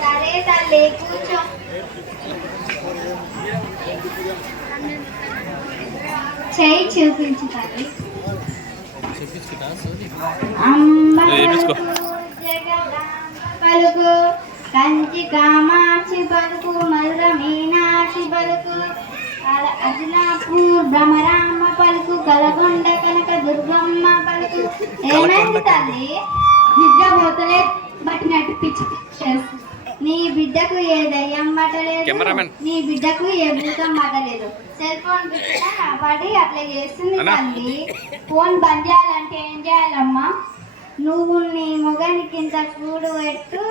సరే తల్లి కూర్చో. చేయి చూపించు తల్లి. పలుకు కంచి కామాక్షి పలుకు మధుర మీనాక్షి పలుకు అజలాపూర్ భ్రమరామ పలుకు కలగొండ కనక దుర్గమ్మ పలుకు. ఏమైంది తల్లి? నిద్ర పోతలే పట్టినట్టు పిచ్చి నీ బిడ్డకు ఏ దయ్యం పట్టలేదు, నీ బిడ్డకు ఏ భూతం పట్టలేదు. సెల్ ఫోన్ పడి అట్లా చేస్తుంది తల్లి. ఫోన్ బంద్ చేయాలంటే ఏం చేయాలమ్మా? నువ్వు నీ మొగానికి ఇంత కూడు పెట్టు,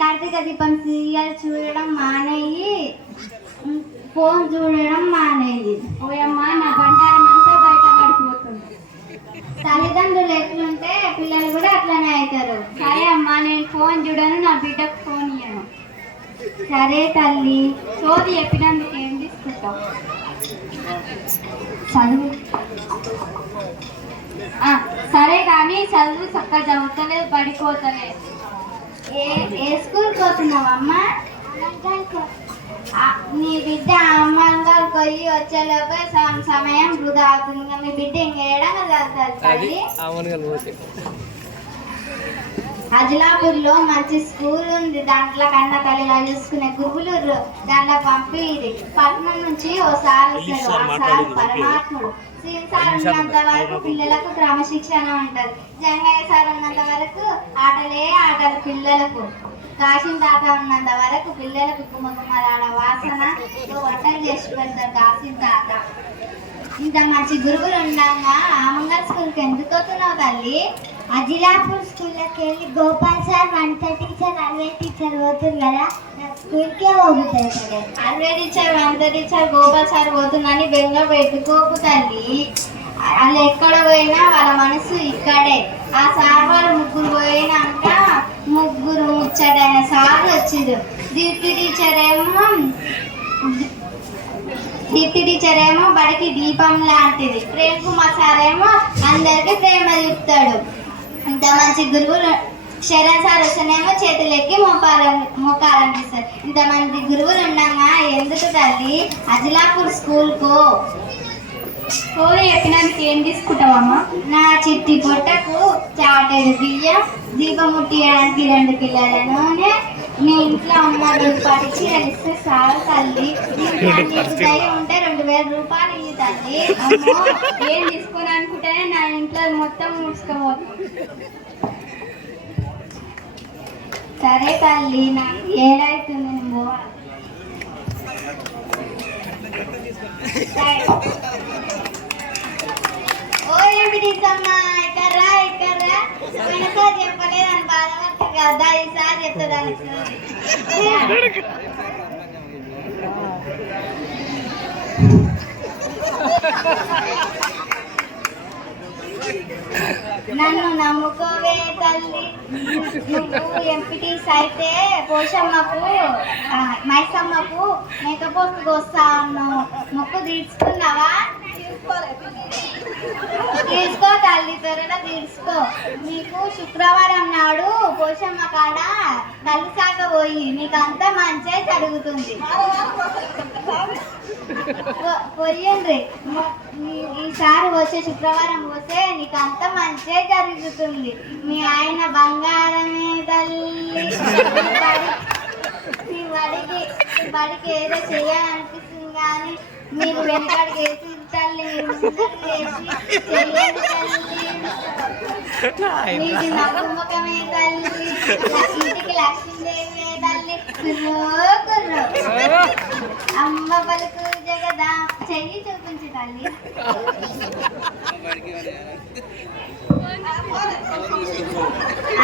కార్తీక దీపం సీరియల్ చూడడం మానేయి, ఫోన్ చూడడం మానేయి. ఓయమ్మా నా బండారం అంతా బయట పడిపోతుంది. తల్లిదండ్రులు ఎట్లుంటే పిల్లలు కూడా అట్లనే అవుతారు. సరే అమ్మా నేను ఫోన్ చూడను, నా బిడ్డకు ఫోన్ ఇయ్యను. సరే తల్లి, సోది చెప్పినందుకు ఏం తీసుకుంటావు? చదువు. సరే కానీ చదువు చక్కగా చదువుతలేదు, పడిపోతలేదు. ఏ స్కూల్కి పోతున్నావమ్మా? నీ బిడ్డ అమ్మంగారు పోయి వచ్చేలోపే సమయం వృధా అవుతుంది. మీ బిడ్డ ఇంకేయడం చదువుతుంది. అజలాపూర్ లో మంచి స్కూల్ ఉంది, దాంట్లో కన్నా తల్లిలా చూసుకునే గురువులు దాంట్లో పంపిది. పట్నం నుంచి ఓ సార్ వస్తాడు, ఆ సార్ పరమాత్ముడు. సార్ ఉన్నంత వరకు పిల్లలకు క్రమశిక్షణ ఉంటది. జంగయ్య సార్ ఉన్నంత వరకు ఆటలే ఆటలు పిల్లలకు. కాశీం తాత ఉన్నంత వరకు పిల్లలకు కుమ్మకుమలాడ వాసన వంటలు చేసి పెడతారు కాశీం తాత. ఇంత మంచి గురువులు ఉండగా ఆమంగల్ స్కూల్కి ఎందుకు వస్తున్నావు తల్లి? అజిలాపూర్ స్కూల్కి వెళ్ళి గోపాల్ సార్ వంట టీచర్ అరవై టీచర్ పోతుంది కదా, స్కూల్కే పోగుతాయి కదా. అరవై టీచర్ వంట టీచర్ గోపాల్ సార్ పోతుందని బెంగ పెట్టుకోకు తల్లి. వాళ్ళు ఎక్కడ పోయినా వాళ్ళ మనసు ఇక్కడే. ఆ సార్ వాళ్ళు ముగ్గురు పోయినాక ముగ్గురు ముచ్చటైన సార్లు వచ్చిండ్రు. దీప్తి టీచర్ ఏమో బడికి దీపం లాంటిది. ప్రేమ్ కుమార్ సార్ ఏమో అందరికి ప్రేమ చెప్తాడు. ఇంత మంచి గురువులు. శరణ్ సార్ వస్తేనేమో చేతులెక్కి మొక్కాలనిపిస్తారు. ఇంతమంది గురువులు ఉండగా ఎందుకు తల్లి అజిలాపూర్ స్కూల్కు? ఫోన్ చెప్పినందుకు ఏం తీసుకుంటావమ్మా? నా చిట్టి పొట్టకు చాటెడు బియ్యం, దీపం ముట్టియడానికి 2 కిలోల నూనె, మీ ఇంట్లో అమ్మ రూపాయలు ఇస్తే చాలు తల్లి. ఉంటే 2000 రూపాయలు ఇయ్యి తల్లి. అమ్మో ఏం తీసుకొని అనుకుంటేనే నా ఇంట్లో మొత్తం ముడుచుకోబోతుంది. సరే తల్లి, నాకు ఏడవుతుంది, నేను పోవాలి. ఓ ఎంపిటీసమ్మా ఇక్కడ్రా ఇక్కడ్రా. పోయినసారి చెప్పలేదు అని బాధపడుతుంది కదా, ఈసారి చెప్తాదానికి. నన్ను నమ్ముకోవే తల్లి. నువ్వు ఎంపీటీస్ అయితే పోషమ్మకు మైసమ్మకు మేకపోతుకు వస్తా అన్నావు. మొక్కు తీర్చుకున్నావా? తీసుకో తల్లి, త్వరగా తీర్చుకో. నీకు శుక్రవారం నాడు పోషమ్మ కాడ తల్లి సాగ పోయి నీకు అంతా మంచిగా జరుగుతుంది. పోయండి, ఈసారి వచ్చే శుక్రవారం పోతే నీకు అంత మంచిగా జరుగుతుంది. మీ ఆయన బంగారమే తల్లి. బడికి ఏదో చేయాలనిపిస్తుంది కానీ మీరు వెనకాడికి వేసి తల్లి, మీకు నమ్మకమే తల్లి. ఇంటికి లక్ష్మీదేవి తల్లి. అమ్మ పలుకు జగదా. చెయ్యి చూపించు తల్లి.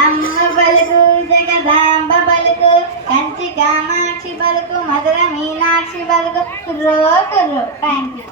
అమ్మ పలుకు జగదాంబ పలుకు కంచి కంచి కామాక్షి బలుకు మధుర మీనాక్షి బలుకు కుర్రో కుర్రో థ్యాంక్ యూ